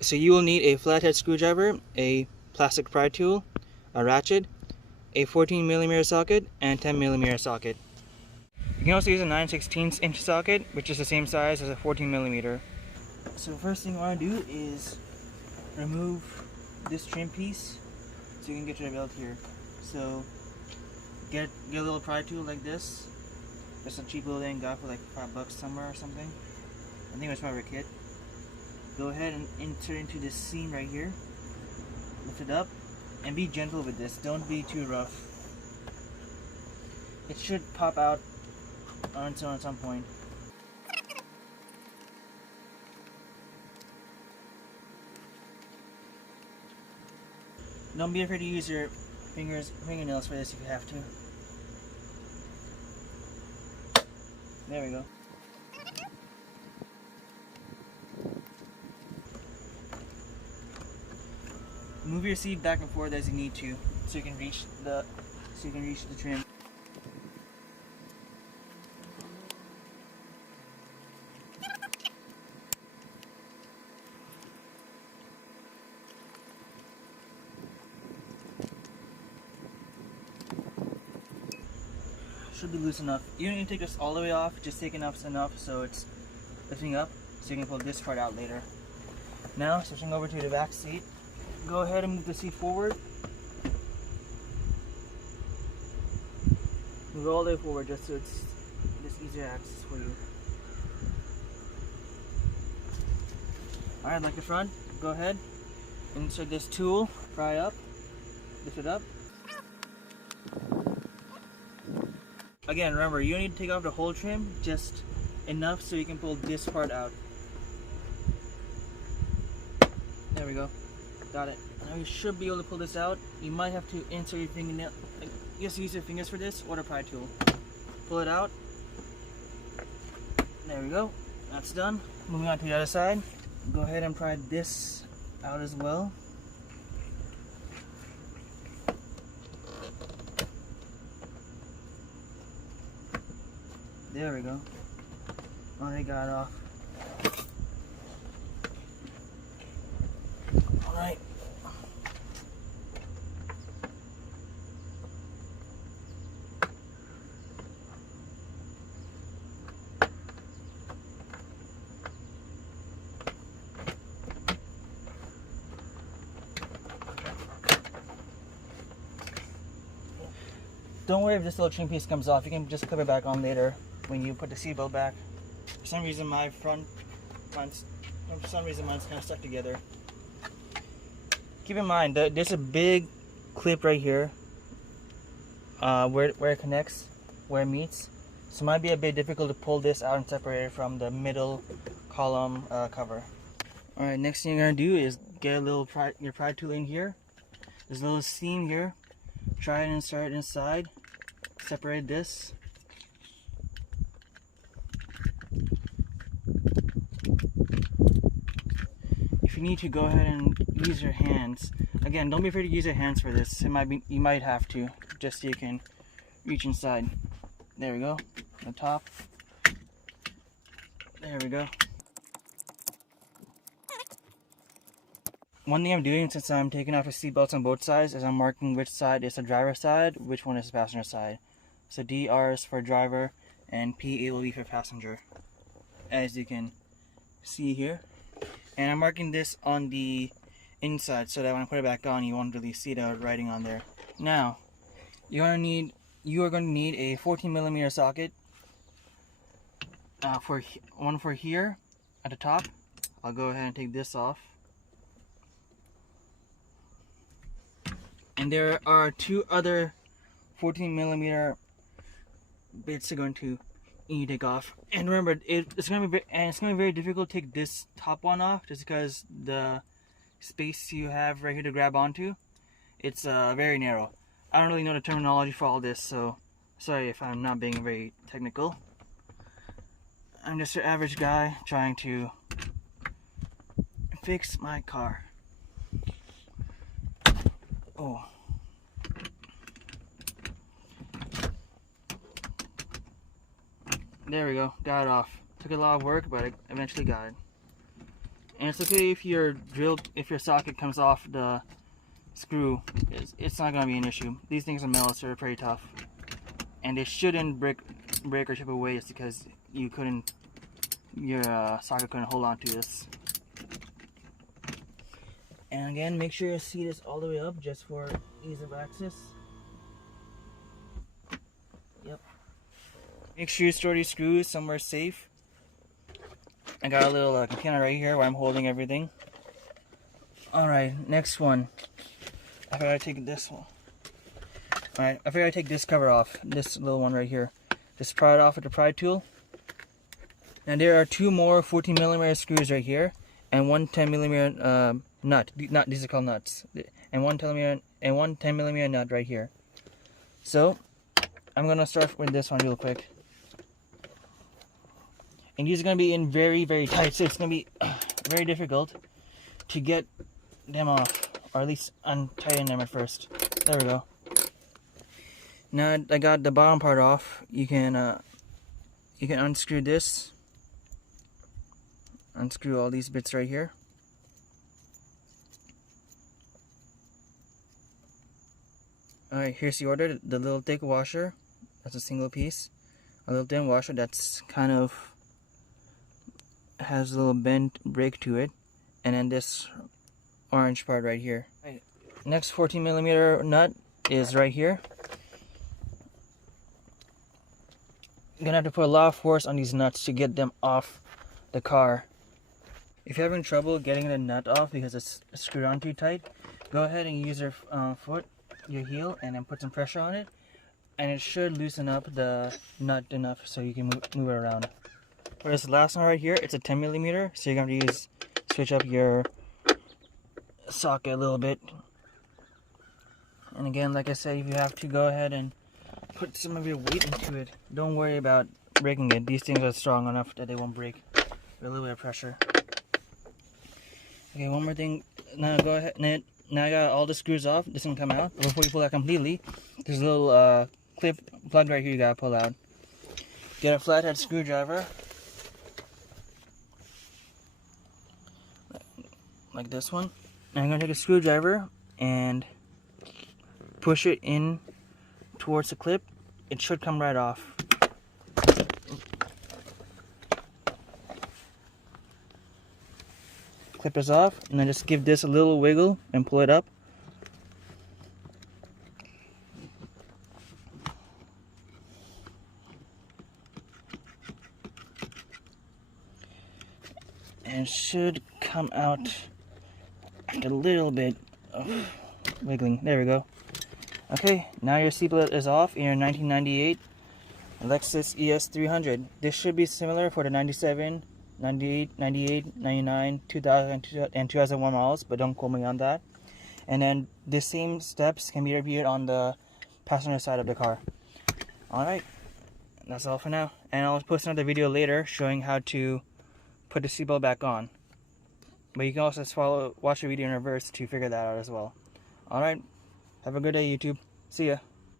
So you will need a flathead screwdriver, a plastic pry tool, a ratchet, a 14mm socket, and 10mm socket. You can also use a 9/16 inch socket, which is the same size as a 14mm. So the first thing you want to do is remove this trim piece so you can get your belt here. So get a little pry tool like this. Just a cheap little thing got for like $5 somewhere or something. I think it was probably a kit. Go ahead and insert into this seam right here. Lift it up and be gentle with this. Don't be too rough. It should pop out on its own at some point. Don't be afraid to use your fingernails for this if you have to. There we go. Move your seat back and forth as you need to, so you can reach the trim. Should be loose enough. You don't need to take this all the way off, just take enough so it's lifting up, so you can pull this part out later. Now, switching over to the back seat, go ahead and move the seat forward. Move all the way forward just so it's easier access for you. Alright, like the front, go ahead, insert this tool, pry up, lift it up. Again, remember, you don't need to take off the whole trim, just enough so you can pull this part out. There we go. Got it. Now you should be able to pull this out. You might have to insert your fingernail. Just use your fingers for this or the pry tool. Pull it out. There we go. That's done. Moving on to the other side. Go ahead and pry this out as well. There we go. Already got it off. Alright. Don't worry if this little trim piece comes off. You can just clip it back on later when you put the seatbelt back. For some reason mine's kind of stuck together. Keep in mind that there's a big clip right here where it connects, where it meets. So it might be a bit difficult to pull this out and separate it from the middle column cover. Alright, next thing you're going to do is get your pry tool in here. There's a little seam here. Try and insert it inside. Separate this. If you need to, go ahead and use your hands. Again, don't be afraid to use your hands for this. You might have to, just so you can reach inside. There we go. The top. There we go. One thing I'm doing, since I'm taking off the seatbelts on both sides, is I'm marking which side is the driver's side, which one is the passenger side. So DR is for driver, and PA will be for passenger, as you can see here. And I'm marking this on the inside so that when I put it back on, you won't really see the writing on there. Now, you are going to need a 14mm socket for here at the top. I'll go ahead and take this off. And there are two other 14mm bits you're going to need to take off. And remember, it's going to be very difficult to take this top one off, just because the space you have right here to grab onto, it's very narrow. I don't really know the terminology for all this, so sorry if I'm not being very technical. I'm just your average guy trying to fix my car. Oh. There we go, got it off. Took a lot of work, but I eventually got it. And it's okay if your socket comes off the screw. It's not gonna be an issue. These things are metal, so they're pretty tough, and they shouldn't break or chip away just because your socket couldn't hold on to this. And again, make sure your seat is all the way up just for ease of access. Yep. Make sure you store these screws somewhere safe. I got a little container right here where I'm holding everything. Alright, next one. I forgot to take this one. Alright, I forgot to take this cover off. This little one right here. Just pry it off with the pry tool. And there are two more 14mm screws right here, and one 10mm nut. These are called nuts. And one 10mm nut right here. So I'm gonna start with this one real quick. And these are gonna be in very, very tight, so it's gonna be very difficult to get them off, or at least untighten them at first. There we go. Now I got the bottom part off. You can unscrew this. Unscrew all these bits right here. Alright, here's the order. The little thick washer, that's a single piece. A little thin washer that's kind of has a little bent break to it. And then this orange part right here. Right. Next 14mm nut is right here. You're gonna have to put a lot of force on these nuts to get them off the car. If you're having trouble getting the nut off because it's screwed on too tight, go ahead and use your foot, your heel, and then put some pressure on it, and it should loosen up the nut enough so you can move it around. For this last one right here, it's a 10mm, so you're going to switch up your socket a little bit. And again, like I said, if you have to, go ahead and put some of your weight into it. Don't worry about breaking it. These things are strong enough that they won't break with a little bit of pressure. Okay, one more thing. Now go ahead. Now I got all the screws off. This can come out. But before you pull that completely, there's a little clip plug right here you gotta pull out. Get a flathead screwdriver, like this one. And I'm gonna take a screwdriver and push it in towards the clip. It should come right off. Clip is off, and then just give this a little wiggle and pull it up. And it should come out after a little bit of wiggling. There we go. Okay, now your seatbelt is off in your 1998 Lexus ES300. This should be similar for the 97, 98, 98, 99, 2000, and 2001 models, but don't quote me on that. And then the same steps can be repeated on the passenger side of the car. Alright, that's all for now. And I'll post another video later showing how to put the seatbelt back on. But you can also watch the video in reverse to figure that out as well. Alright, have a good day, YouTube. See ya.